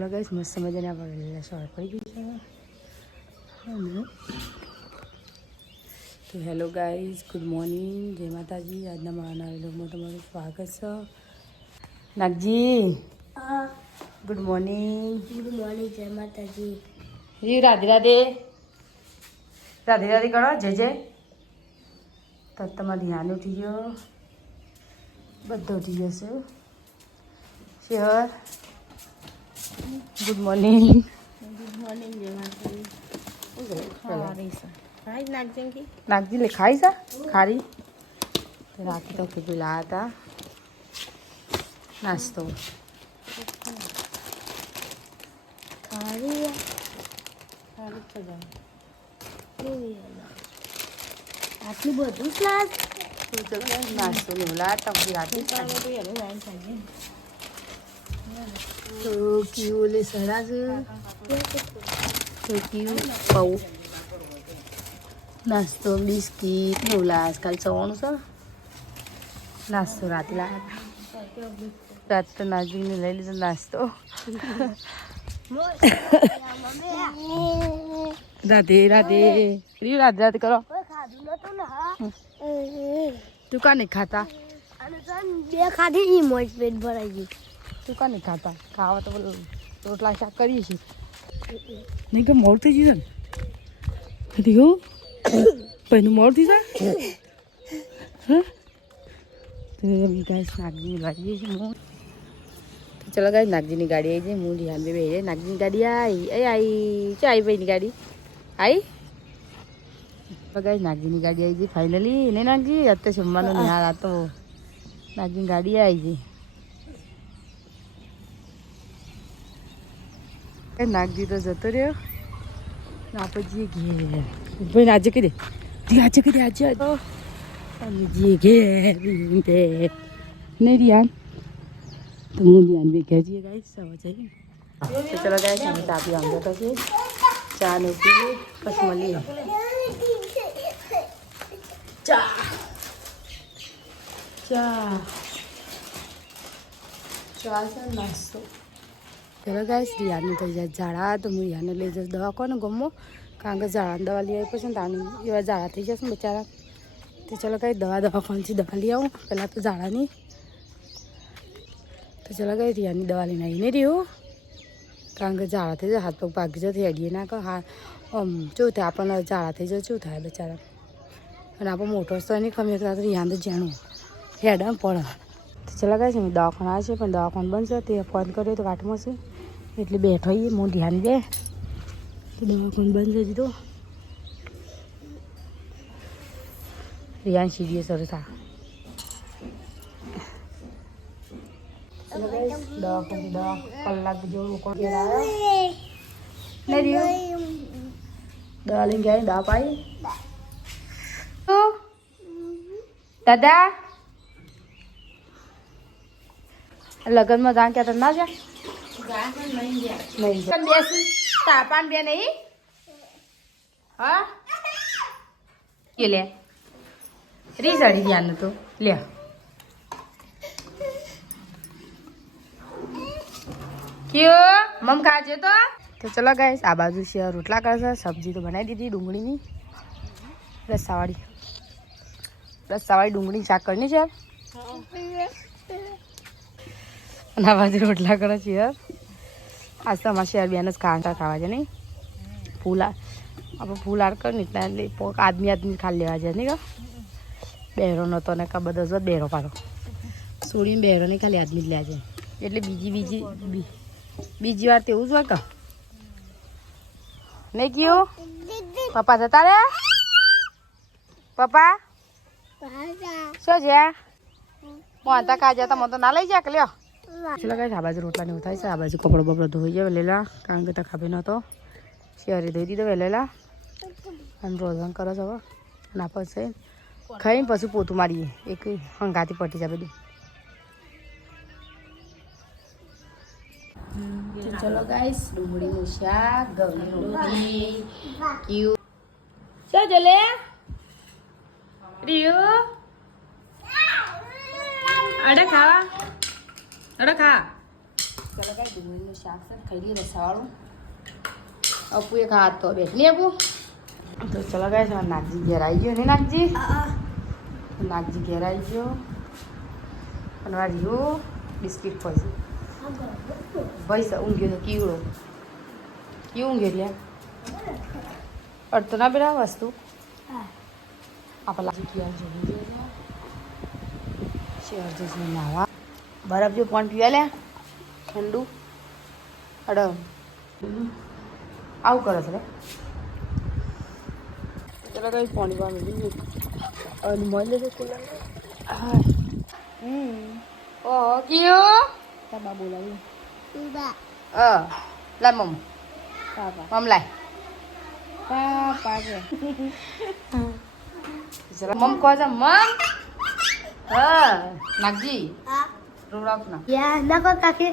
લગાવીશ મસ્ત મજાને આપણે સવાર પડી ગઈ છે. તો હેલો ગાઈઝ, ગુડ મોર્નિંગ, જય માતાજી. આજના મારા નવા વ્લોગમાં તમારું સ્વાગત છે. Nagji good morning. Good morning, જય માતાજી. રાધે રાધે રાધે રાધે કરો. જય જય. તો તમારે ધ્યાન ઉઠી ગયો, બધો ઉઠી જશે. Share good morning. Good morning, જય માતાજી. નાગજી લે ખાઈ છે ખારી. રાતે તો કીધું લાયા હતા નાસ્તો. આટલું બધું સ્લાદ નાસ્તો લેવું લાયા હતા રાતે. તો કેવું લે સરસ. તો કેવું પાઉં નાસ્તો બિસ્કીટ એવું લાયા. આજકાલ ચવાણું છે નાસ્તો રાતે લાયા હતા. રાત તો નાગજીને લઈ લીધો નાસ્તો. રાધે રાધે રાધે રાધે કરો. તું કા નહીં ખાતા? બે ખાધી મોજ પેટ ભરાઈ ગયું. તું કા નહીં ખાતા? ખાવા તો રોટલા શાક કરીએ છીએ. નહીં કે મોડ થઈ ગયું છે ને ગયું પહેલું મોડ થઈ જાય. હા ગાઈસ નાગજીની ગાડી આવી છે. તો ચલો ગાઈસ નાગજીની ગાડી આવી છે. હું ધ્યાન બે જાય. નાગજીની ગાડી આવી ચા આવી ભાઈની ગાડી આવી. ગાઈસ નાગજીની ગાડી આવી છે ફાઇનલી. નહીં નાગજી અત્યારે જમવાનું નિહાળ આ તો નાગજીની ગાડી આવી છે. નાગજી તો જતો રહ્યો. આપણે જઈએ ઘેર. ભાઈ આજે કહી દે આજે કહી દે આજે અમે જઈએ ઘેર. નહીં રિયાન તો હું રિયાન બી ઘેર જઈએ ગાઈસ. સવા જઈએ તો ચલો ગાઈસ અમે ચા પી આમ જતો છે. ચા ને પીએ પછી મળીએ. ચા ચા ચા છે નાસ્તો. ચલો ગાઈસ રિયાને થઈ જાય ઝાડા તો હું રિયાને લઈ જઈશ દવાખાને ગમો. કારણ કે ઝાડાની દવા લઈ આવી પછી તાણી એવા ઝાડા થઈ જશે ને બચારા. તો ચલો કઈ દવાખાનેથી દવા લઈ આવું પહેલાં તો ઝાડાની. તો ચલો કઈ રિયાની દવા લઈને આવીને રહ્યું. કારણ કે ઝાડા થઈ જાય હાથ પગ ભાગી જતી હેડીએ ના કે હા શું થાય આપણને ઝાડા થઈ જાય શું થાય બચારા. અને આપણે મોટો તો નહીં ખમી તો રિયાન તો જાણું હેડ પડે. તો ચલો કઈ છે દવાખાને આવે છે પણ દવાખાને બંધ છે. તે ફોન કર્યો તો વાટમાં છે એટલે બેઠો હોઈએ. હું ધ્યાન દે તો દવાખાને બંધ છે દીધો. રિયાન સીડીએ સરસ આ દવાખાને દવા કલાક જેવું કોણ આવ્યો નહીં રહ્યો. દવા લઈને ગયા દવા પાઈ. દાદા લગ્નમાં જા ક્યાં ના જા નહીં બેસી તાપાન બે નહીં. હા કે લે રી સાડી ધ્યાન તો લે. કયો મમ ખાજે તો ચલો ગાઈસ આ બાજુ છે રોટલા કરશે. સબ્જી તો બનાવી દીધી ડુંગળીની રસાવાળી ડુંગળી શાક કરની છે. અને આ બાજુ રોટલા કરે છે યાર. આજ તો અમારા શહેર બેન જ ખાવા છે નહીં. ફૂલા આપણે ફૂલ આર કર ને એટલે આદમી ખાલી લેવા જાય નહીં કા. બહેરો નહોતો ને કા બધો જ બહેરો પાડો છોડીને બહેરો નહીં ખાલી આદમી જ લે છે. એટલે બીજી વાર તેવું જ હોય કા નહીં. કયું પપ્પા જતા રે પપ્પા શું છે મોતા કા જતા મને તો ના લઈ જાય કે લ્યો. ચલો કઈ આ બાજુ રોટલા ને એવું થાય છે. આ બાજુ કપડો બપડો ધોઈ જાય વહેલા કારણ કે તખાબી નહોતો શિયારી ધોઈ દીધો વહેલા. અને રોઝન કરો છો હવે ના પછી ખાઈને પછી પોતું મારીએ એક હંગાથી પટી જાય બધું. ચલો ગાઈસ ડુંગળીનું શાક ઘઉંની રોટલી ક્યુ શું જલે રિયો અડે ખાવા અડે ખા ચલો કાંઈ ડુંગળીનું શાક છે ખાઈ લઈએ રસાવાળું. અપુ એક હાથ તો બેઠ નહીં અપુ. તો ચલો કાંઈ નાગજી ઘેર આવી ગયો ને નાગજી. નાગજી ઘેર આવી ગયો અને વાળ્યું બિસ્કીટ ખોઈ ભાઈ સર ઊંઘ્યો તો કીવડો કેવું ઊંઘે લ્યા અડતો ના બેડા વસ્તુ આપણા ક્યાં જવું જોઈએ શેર જશે નાવા બરફ જો પણ પીવા લે ઠંડુ અડ આવું કરે છે ચલો કઈ પાણી પાણી અને મળે છે કુલર હા ઓહો કયો તાબા બોલાવ્યું લા મમ મમ લાય પાપા કે જરા મમ કહો છે મમ હા નાગજી રોડાપ ના યા નકો કાકે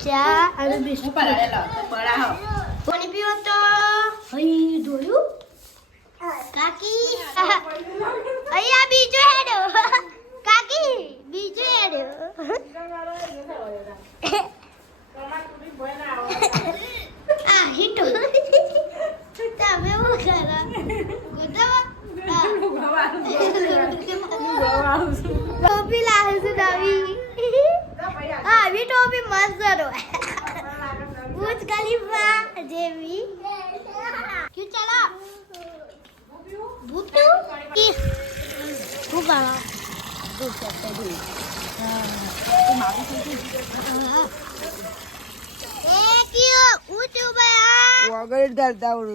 ચા અને બિસ્કુટ પાણી પીવો તો હઈ જોયું કાકી અહીંયા બીજો હેડો કાકી બીજો હેડો આ હિટો તમે હું કરો ટોપી લાવે છે નવી આવી ટોપી મસ્ત કરો બુર્જ ખલીફા જેવી ક્યું ચલા ભૂતું કી હું ગાવા ભૂત કરતે દી તો મારી થઈ એ ક્યો ઉઠું બયા વગર કરતા હું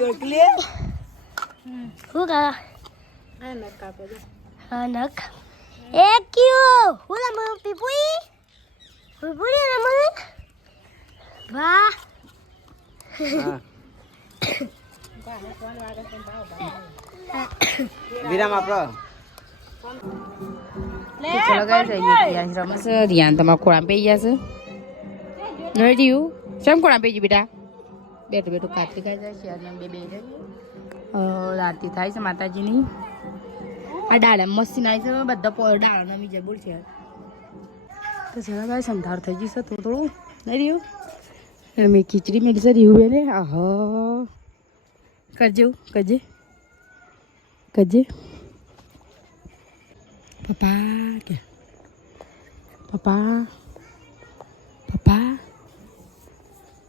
દેખલે હું ગાવા આ નક કાપો હા નક એ ક્યો હુલા મ પીપુઈ પીપુઈ ને મને વાહ વિરામ આપણો ચલો ગાઈસ અહીંયા રમસ રિયાન તમારા ખોળામાં પઈ ગયા છે નહીં રહ્યું શેમ ખોળામાં પઈ ગયું બેટા બેઠું બેઠું ખાતી ખાઈ જાય છે અને બે આરતી થાય છે માતાજીની આ ડાળા મસ્તી નાય છે બધા ડાળા નમી જાય બોલ છે તો ચલો ગાઈસ અંધાર થઈ ગયું છે થોડું થોડું નહીં રહ્યું અને મેં ખીચડી મેળી છે રહ્યું બેને આહ કરજે કરજે કરજે પપ્પા કે પપ્પા પપ્પા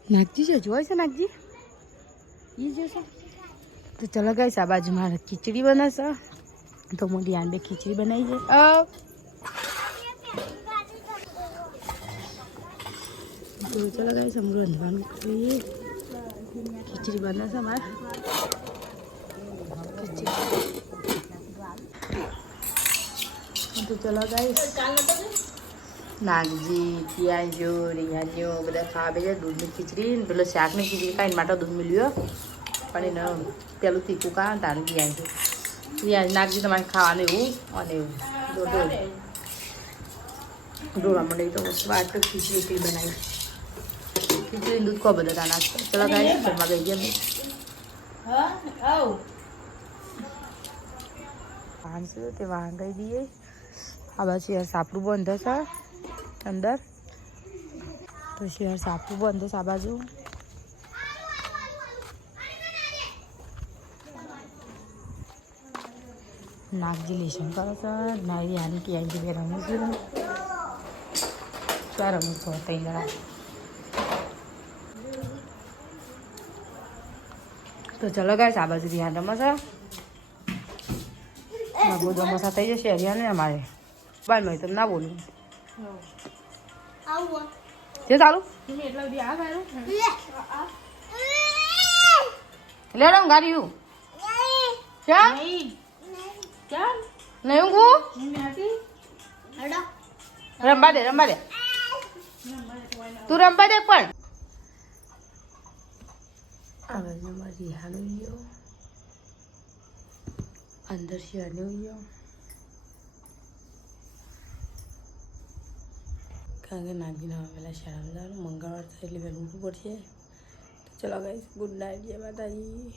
નાગજી છે જોઈ છે નાગજી એ જોશે તો ચલો ગાઈસ આ બાજુ મારે ખીચડી બનાવશે તો મોટી આન બે ખીચડી બનાવી છે તો ચલો ગાઈસ हम રંધવાનું કરીએ ખીચડી બનાવશે અમારે તો ચલો ગાઈસ નાગજી પિયાજો રિયાજો બધા ખાવા બેસે દૂધની ખીચડી ને પેલો શાકની ખીચડી ખાઈને માટે દૂધ મળ્યો પણ એને પેલું તીખું ખાવાનું તારું પિયાજો પિયાજ નાગજી તમારે ખાવાનું એવું અને એવું ડોળા મળે તો વાત તો ખીચડી એટલી બનાવી ખીચડી દૂધ ખો બધા તા નાખતો ચલો ગાઈસ જમવા ગઈ ગયા વાહન છે તે વાહન ગઈ દઈએ આ બાજુ યાર સાપડું બંધ છે અંદર તો યાર સાપડું બંધ છે આ બાજુ નાગજી લેશન કરે છે નારી યાની કે આવી બે રમું છું ક્યાં રમું છો તઈ જણા તો ચલો ગાઈસ આ બાજુ ધ્યાન રમશે બહુ રમસા થઈ જશે હરિયાને અમારે બાય મેં તમને ના બોલું છે ચાલુ લેડમ ગાડી હું ક્યાં નહીં ઊંઘું રમવા દે તું રમવા દે પણ આ બાજુમાં રિહાનો ગયો અંદર શિયાળને ગયો કારણ કે નાગીને પેલા શાળા મંગળવાર થાય એટલે વહેલું ઉઠવું પડશે તો ચલો ગાઈસ ગુડ નાઇટ જય માતાજી